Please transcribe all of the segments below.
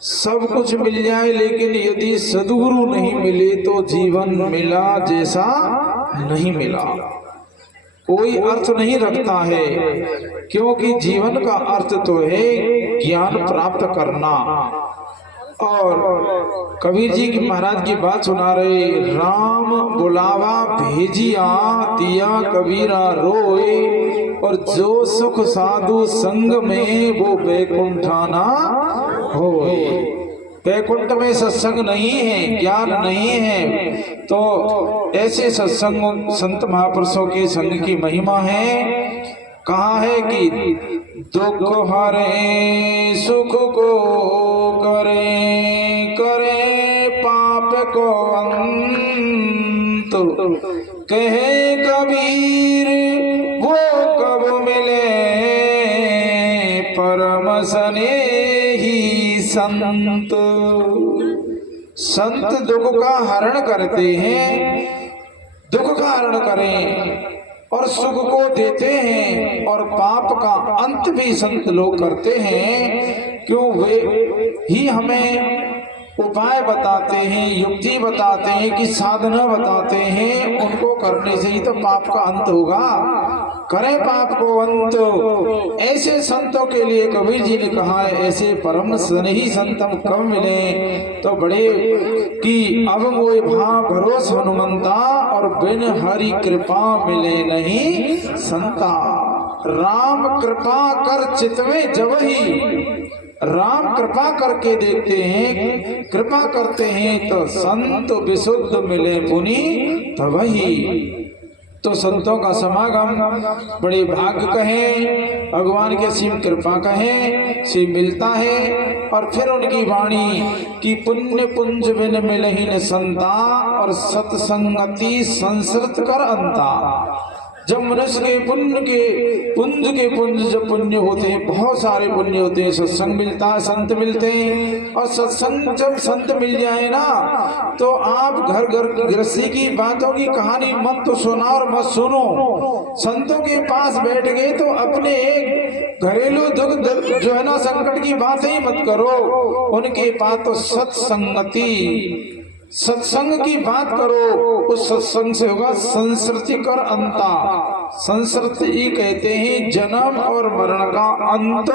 सब कुछ मिल जाए लेकिन यदि सद्गुरु नहीं मिले तो जीवन मिला जैसा नहीं मिला, कोई अर्थ नहीं रखता है। क्योंकि जीवन का अर्थ तो है ज्ञान प्राप्त करना। और कबीर जी की महाराज की बात सुना रहे, राम बुलावा भेजिया दिया कबीरा रोए, और जो सुख साधु संग में वो बैकुंठाना होए। बैकुंठ में सत्संग नहीं है, ज्ञान नहीं है, तो ऐसे सत्संग संत महापुरुषों के संग की महिमा है। कहा है कि दुख हरे सुख को करे, करे पाप को अंत, कहे कबीर वो कब मिले परम स्नेही संत। संत दुख का हरण करते हैं, दुख का हरण करें और सुख को देते हैं, और पाप का अंत भी संत लोग करते हैं। क्यों? वे ही हमें उपाय बताते हैं, युक्ति बताते हैं, कि साधना बताते हैं। उनको करने से ही तो पाप का अंत होगा। करें पाप को अंत। ऐसे संतों के लिए कबीर जी ने कहा है, ऐसे परम स्नेही संत हम कब मिले, तो बड़े कि अब मोय भाव भरोस हनुमंता, और बिन हरि कृपा मिले नहीं संता। राम कृपा कर चित में जब ही, राम कृपा करके देखते हैं, कृपा करते हैं, तो संत विशुद्ध मिले पुनि तबहि। तो संतों का समागम बड़े भाग्य कहें, भगवान के सीम कृपा कहें से मिलता है। और फिर उनकी वाणी की पुण्य पुंज बिन मिलहि न संता, और सत्संगति संसृत कर अंता। जब मनुष्य के पुण्य जब पुण्य होते हैं, बहुत सारे पुण्य होते हैं, सत्संग मिलता है, संत मिलते हैं। और सत्संग जब संत मिल जाए ना, तो आप घर घर गृहस्थी की बातों की कहानी मत तो सुना और मत सुनो। संतों के पास बैठ गए तो अपने घरेलू दुख जो है ना, संकट की बातें ही मत करो। उनके पास तो सत्संगति, सत्संग की बात करो। उस सत्संग से होगा संस्कृति कर अंता। संस्कृति कहते हैं जन्म और मरण का अंत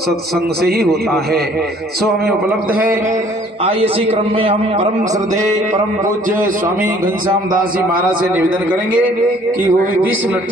सत्संग से ही होता है। सो हमें उपलब्ध है। आइए इसी क्रम में हम परम श्रद्धेय परम पूज्य स्वामी घनश्याम दास जी महाराज से निवेदन करेंगे कि वो भी 20 मिनट